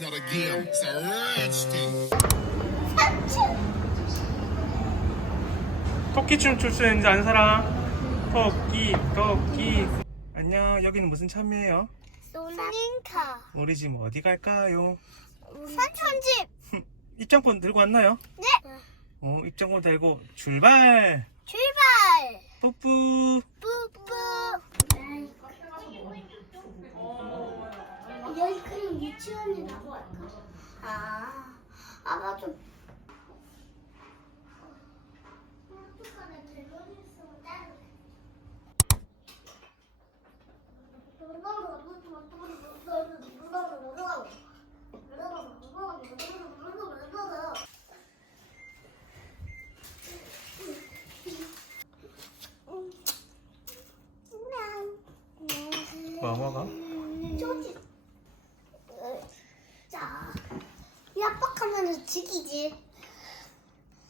It's not a game, it's a rich thing. 토끼 춤 출수 있는지 아는 사람? 토끼, 토끼. 안녕, 여기는 무슨 참이에요? 소나카 우리 지금 어디 갈까요? 산천집 입장권 들고 왔나요? 네 어, 입장권 들고 출발! 출발 뿌뿌! 뿌뿌 여기 그냥 유치원이라고 할까? 아, 아맞아. 뭐 먹어? 쪼지. 자, 야박 하면 죽이지.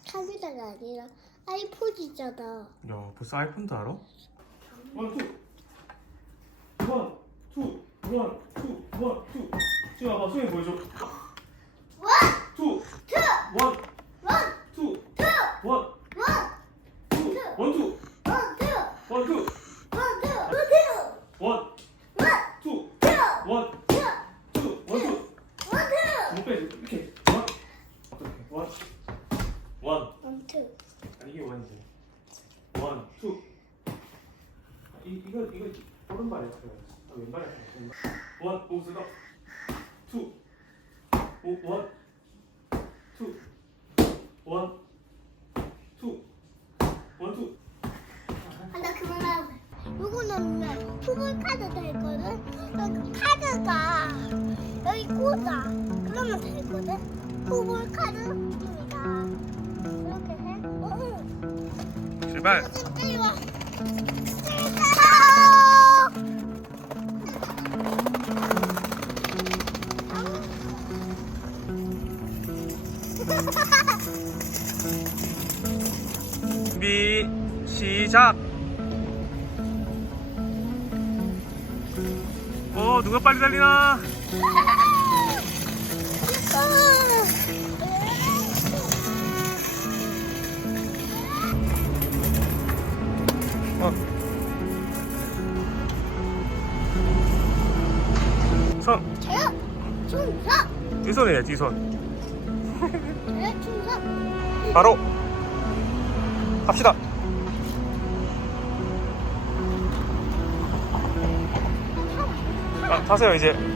카메라가 아니라 아이폰이잖아. 야, 벌써 아이폰도 알아? 원, 투! 원, 투! 원, 투! 원, 투! 지금 와봐, 수행 보여줘. 원, 투! 투, 원, 원, 투! 투, 원, 원, 투! 원, 투! 원, 투, 원, 투! 원, 투, 원, 원, 투! 투, 원, 투, 투! 원, 투! 원, 투. 못 빼지. 이렇게. 원. 어떻게? 원. 원. 원, 투. 아니 이게 원이지. 원, 투. 아, 이 이거 이거 오른발에 쳐야지. 아, 왼발에 쳐. 왼발. 원, 오 스톱. 투. 오 원. 투. 원. 투. 원, 투. 아, 나 그만하고. 요거는 후볼 카드 되거든. 그 카드가 여기 꽂아. 그러면 되거든. 후볼 카드입니다. 이렇게 해. 어. 응. 와. 준비 시작. 오 누가 빨리 달리나? 어. 손 저요? 충성! 뒤손이네 뒤손. 바로 갑시다. 아, 타세요 이제.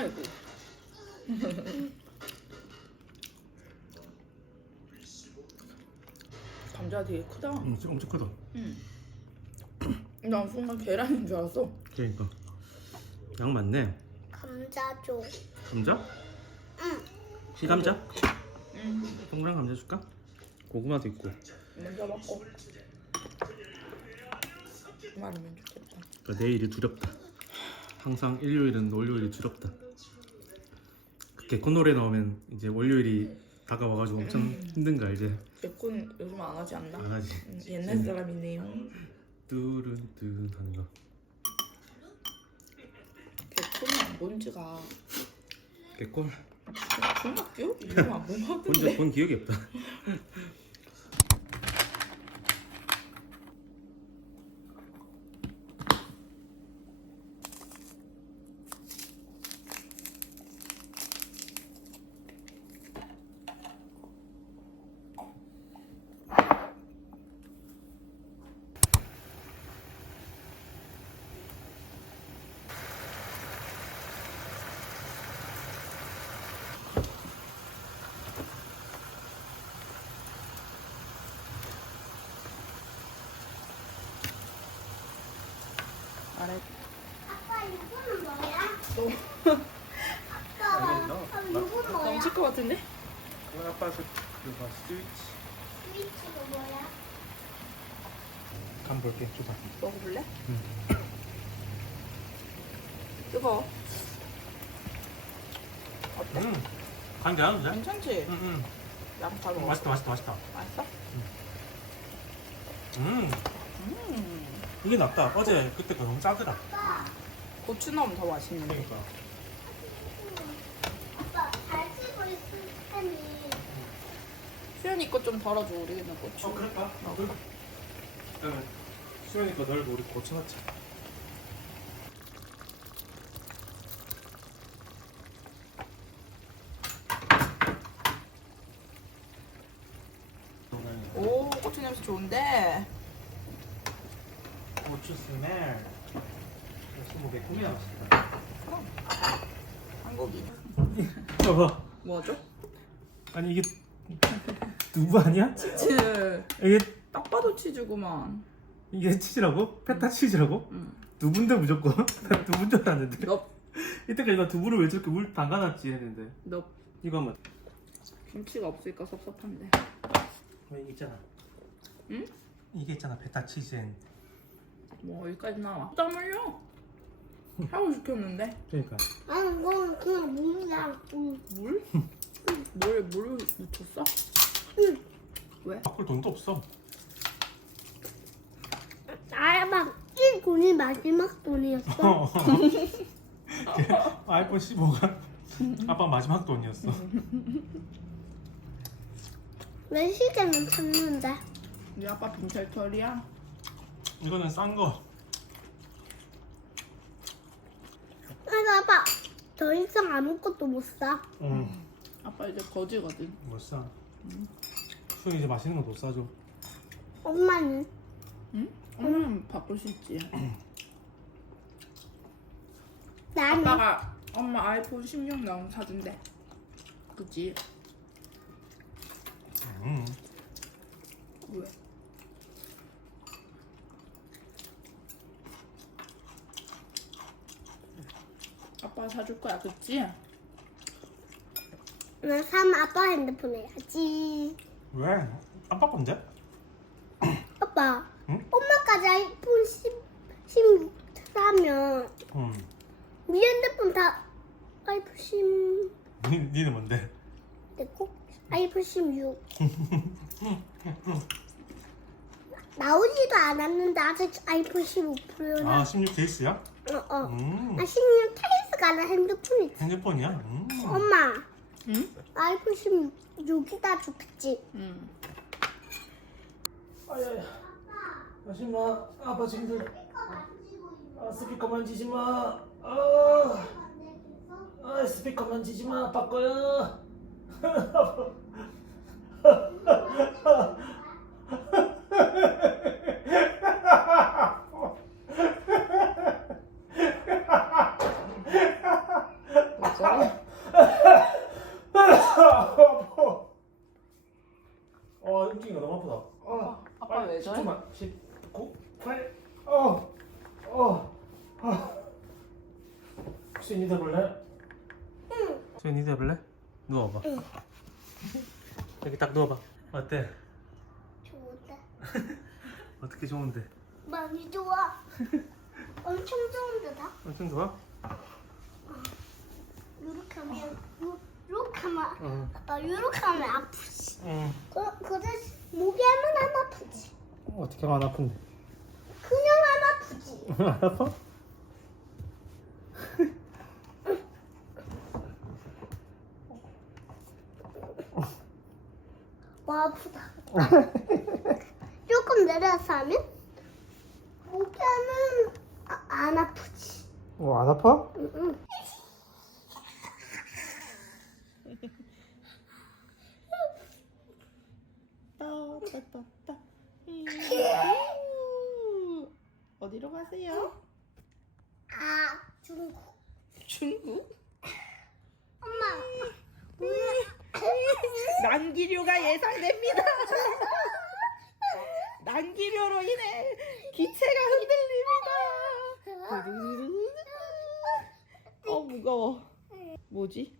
아이고. 감자 되게 크다. 응, 지금 엄청 크다. 응. 난 순간 계란인 줄 알았어. 그러니까 양 많네. 감자 줘. 감자? 응. 시감자? 응. 동그란 감자 줄까? 고구마도 있고. 먼저 먹고. 말하면 좋겠다. 그러니까 내일이 두렵다. 항상 일요일은 월요일이 두렵다. 그 개콘 노래 나오면 이제 월요일이 다가와가지고 엄청 힘든 거 알지? 개콘 요즘 안 하지 않나? 안 하지. 응, 옛날 사람이네요. 뚜른뚜른 하는 거. 개콘이 안 본 지가 개껌. 중학교? 이거 안 본적 먹었는데. 본 기억이 없다. 아래 아빠 이거는 뭐야? 또 아빠 이거 넣어. 아, 이건 뭐야? 넘칠 것 같은데? 오늘 아빠 그 이거 스위치. 스위치가 뭐야? 간 볼게 줘봐. 먹어볼래? 응. 뜨거. 음. 간 괜찮은데? 괜찮지? 응, 응. 양파 넣어. 맛있다, 맛있다, 맛있다. 맛있어? 음. 음. 이게 낫다. 어제 그때 거 너무 짜더라. 고추 넣으면 더 맛있는데. 그러니까. 아빠 잘 쓰고 테니 수현이 거 좀 덜어줘 우리 는 고추. 어, 그럴까? 어, 그럴까? 응. 수현이 거 널고 우리 고쳐 넣자. 오 고추 냄새 좋은데. 고추 스멜. 역시 뭐 매콤이 나왔어. 한국인. 봐봐. 뭐죠? 아니 이게 두부 아니야? 치즈. 이게 딱 봐도 치즈구만. 이게 치즈라고? 페타 치즈라고? 응. 두부인데 무조건? 나 두부인 줄 알았는데 너, 이때까지 나 두부를 왜 저렇게 물 담가놨지 했는데 너 이거 한번 김치가 없으니까 섭섭한데. 어, 이게 있잖아 응? 이게 있잖아 페타 치즈엔 뭐 여기까지 나와. 땀 흘려. 하고 시켰는데. 그러니까 아 이건 그냥 물이야 음. 물? 물, 물 묻혔어? 응. 왜? 바꿀 돈도 없어 알바 이 돈이 마지막 돈이었어 아이폰 15가 아빠 마지막 돈이었어 왜 시계는 탔는데 우리 아빠 빈털털이야. 이거는 싼거 그래서 아빠 더 이상 아무것도 못사 응. 아빠 이제 거지거든. 못싸 수영 이제 맛있는 거 못 사줘 엄마는 응? 엄마는 바꿀 수 있지. 나는 아빠가 엄마 아이폰 16 나오면 사준대. 그치? 음. 왜? 아빠 사줄 거야, 그치? 나 사면 아빠 핸드폰 해야지 왜? 아빠 건데? 아빠 응? 엄마까지 아이폰 10, 16 사면 응 우리 핸드폰 다 아이폰 10 니, 니는 뭔데? 됐고 아이폰 16 나오지도 않았는데 아직 아이폰 15 프로나 아16 케이스야? 어, 어. 음 아, 16 케이스가 아니라 핸드폰이지 핸드폰이야? 음. 엄마 응? 아이폰 16이다 좋겠지? 응. 아야야. 하지 마 아빠 지금 아 스피커 만지지 마. 아, 아 스피커 만지지 마 아빠 거야 맞아? 아파 어 움직이는 거 너무 아프다 어, 아빠 왜 저래? 10초만 19 8 어, 어, 아. 혹시 니 해볼래? 응. 혹시 니 해볼래? 누워봐. 응. 여기 딱 누워봐. 어때? 좋은데 어떻게 좋은데? 많이 좋아 엄청 좋은데 다 엄청 좋아? 이렇게 하면 이렇게 하면 어. 아빠 이렇게 하면 아프지. 응. 그 그래서 목이 하면 안 아프지. 어떻게 하면 안 아픈데? 그냥 안 아프지. 안 아파? 뭐 아프다. 조금 내려서 하면 목이 하면 아, 안 아프지. 어, 안 아파? 응. 어디로 가세요? 아 중국. 중국? 엄마. 난기류가 예상됩니다. 난기류로 인해 기체가 흔들립니다. 어 무거워. 뭐지?